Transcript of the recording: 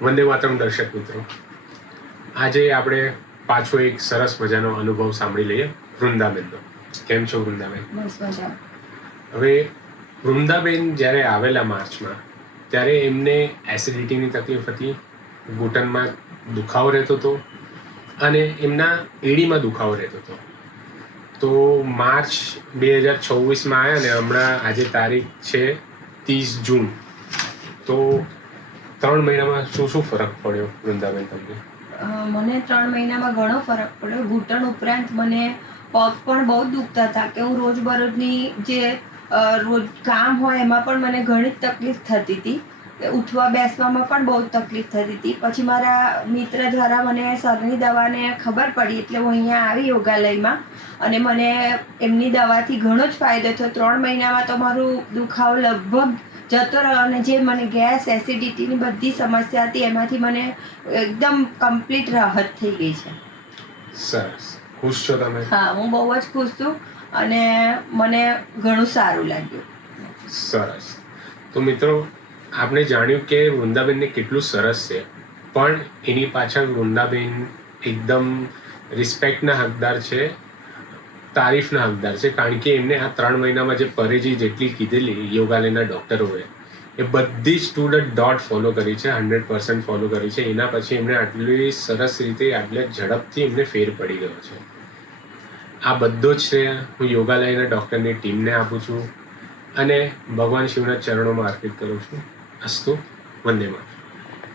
વંદે માતરમ દર્શક મિત્રો, આજે આપણે પાછો એક સરસ મજાનો અનુભવ સાંભળી લઈએ વૃંદાબેનનો. કેમ છો વૃંદાબેન? બસ મજા. હવે વૃંદાબેન જ્યારે આવેલા માર્ચમાં, ત્યારે એમને એસિડિટીની તકલીફ હતી, ઘૂંટણમાં દુખાવો રહેતો હતો અને એમના એડીમાં દુખાવો રહેતો હતો. તો માર્ચ 2024માં આવ્યા ને હમણાં આજે તારીખ છે 30 જૂન. તો 3 મહિનામાં શું ફરક પડ્યો વૃંદાબેન તમને? મને 3 મહિનામાં ઘણો ફરક પડ્યો. ઘૂંટણ ઉપરાંત મને પગ પણ બહુ દુખતા હતા કે હું રોજબરોજની જે રોજ કામ હોય એમાં પણ મને ઘણી જ તકલીફ થતી હતી. ઉઠવા બેસવામાં પણ બહુ જ તકલીફ થતી હતી. પછી મારા મિત્ર દ્વારા મને સરની દવાને ખબર પડી એટલે હું અહીંયા આવી યોગાલયમાં, અને મને એમની દવાથી ઘણો જ ફાયદો થયો. 3 મહિનામાં તો મારું દુખાવો લગભગ જતો રહ્યો અને જે મને ગેસ એસિડિટીની બધી સમસ્યા હતી એમાંથી મને એકદમ કમ્પ્લીટ રાહત થઈ ગઈ છે. સરસ. ખુશ છો તમે? હા, હું બહુ જ ખુશ છું અને મને ઘણું સારું લાગ્યું. સરસ. તો મિત્રો, આપણે જાણ્યું કે વૃંદાબેનને કેટલું સરસ છે, પણ એની પાછળ વૃંદાબેન એકદમ રિસ્પેક્ટના હકદાર છે, તારીફના હકદાર છે, કારણ કે એમને આ 3 મહિનામાં જે પરેજી જેટલી કીધેલી યોગાલયના ડૉક્ટરોએ એ બધી જ સ્ટુડન્ટ ડોટ ફોલો કરી છે, 100% ફોલો કરી છે. એના પછી એમને આટલી સરસ રીતે આટલે ઝડપથી એમને ફેર પડી ગયો છે. આ બધો જ શ્રેય હું યોગાલયના ડૉક્ટરની ટીમને આપું છું અને ભગવાન શિવના ચરણોમાં અર્પિત કરું છું. અસ્તુ. વંદે માતરમ.